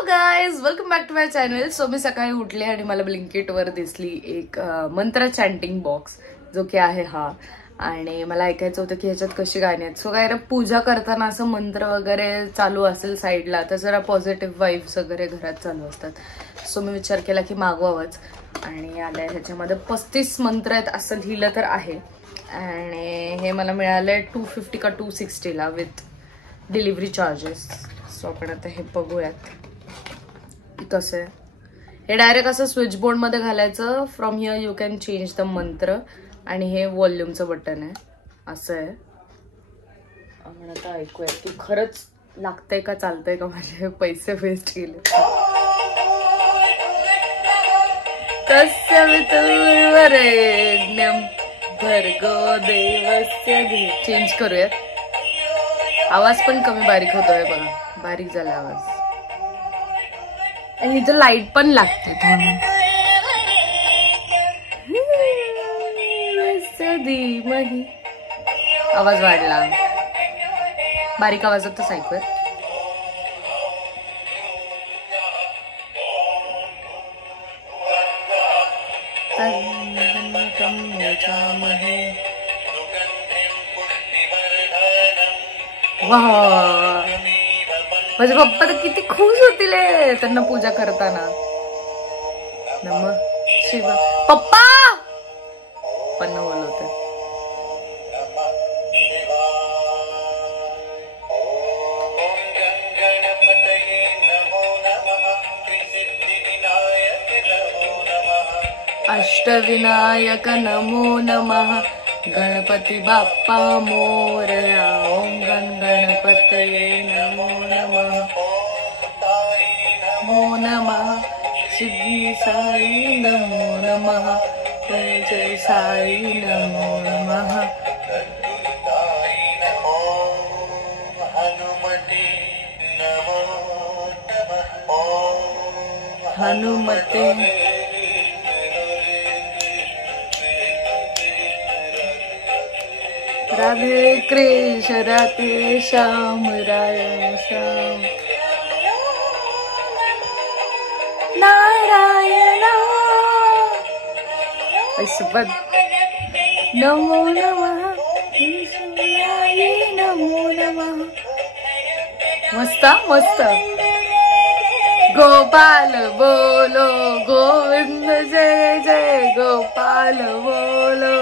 Hello guys, welcome back to my channel. So मी सकाळी उठले आणि मला ब्लिंकिटवर दिसली एक मंत्र चॅन्टिंग बॉक्स, जो की आहे हा. आणि मला ऐकायचं होतं की ह्याच्यात कशी गाणी आहेत. सो काय रे, पूजा करताना असं मंत्र वगैरे चालू असेल साईडला तर जरा पॉझिटिव्ह वाईब्स वगैरे घरात चालू असतात. सो मी विचार केला की मागवावंच आणि आलंय. ह्याच्यामध्ये 35 मंत्र आहेत असं लिहिलं तर आहे. आणि हे मला मिळालंय 250 का 260 ला विथ डिलिव्हरी चार्जेस. सो आपण आता हे बघूयात कसं आहे. हे डायरेक्ट असं स्विच बोर्ड मध्ये घालायचं. From here you can change the मंत्र. आणि हे व्हॉल्यूमचं बटन आहे, असं आहे. आपण आता ऐकूया की खरंच लागतंय का, चालतंय का, माझे पैसे वेस्ट गेले. तस्य वितुर्वरेण्यं भर्गो देवस्य धीमहि. चेंज करूयात. आवाज पण कमी बारीक होतोय बघा, बारीक झाला आवाज. आणि हिचं लाईट पण लागते थोडं. धीमहि. आवाज वाढला, बारीक आवाजातच ऐकूयात. माझे पप्पा तर किती खुश होतील त्यांना पूजा करताना. नमः शिवाय. पप्पा पण बोलवते. अष्टविनायक नमो नमः. गणपती बाप्पा मोरया. ओम गणपतये नमो नमः. नमो नमः. शिवी साई नमो नमः. जय साई नमो नमः. हनुमते. राधे कृष्ण राधे श्याम राय श्याम. नारायण ऐसपद. नमो नमः. नमो नमः. मस्त मस्त. गोपाल बोलो गोविंद जय जय. गोपाल बोलो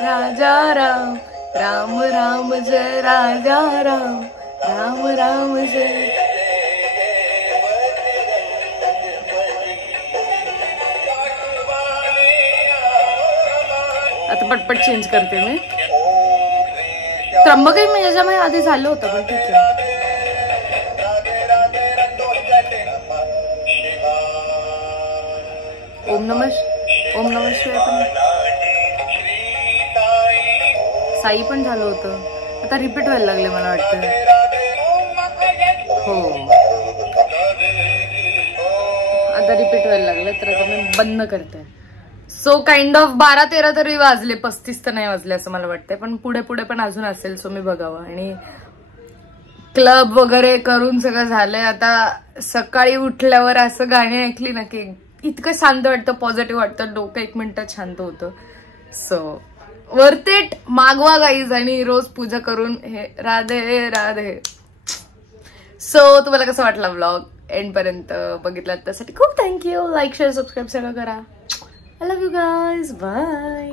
राजा राम. राम राम जय राजा राम. राम राम जय. आता पटपट चेंज करते मी. त्र्यंबकही मी याच्यामध्ये आधी झालं होतं, पण ठीक आहे. ओम नमः शिवाय पण. साई पण झालं होतं. आता रिपीट व्हायला लागले मला वाटतं. हो, आता रिपीट व्हायला लागले तर आता मी बंद करते. सो काइंड ऑफ 12-13 तरी वाजले. 35 तर नाही वाजले असं मला वाटतंय, पण पुढे पुढे पण अजून असेल. सो मी बघावं. आणि क्लब वगैरे करून सगळं झालंय. आता सकाळी उठल्यावर असं गाणी ऐकली ना की इतकं शांत वाटतं, पॉझिटिव्ह वाटतं, डोकं 1 मिनिटात शांत होतं. So worth it. मागवा गाईज आणि रोज पूजा करून हे राधे राधे. सो तुम्हाला कसं वाटला व्लॉग? एंड पर्यंत बघितला त्यासाठी खूप थँक्यू. लाईक शेअर सबस्क्राईब सगळं करा. I love you guys. Bye.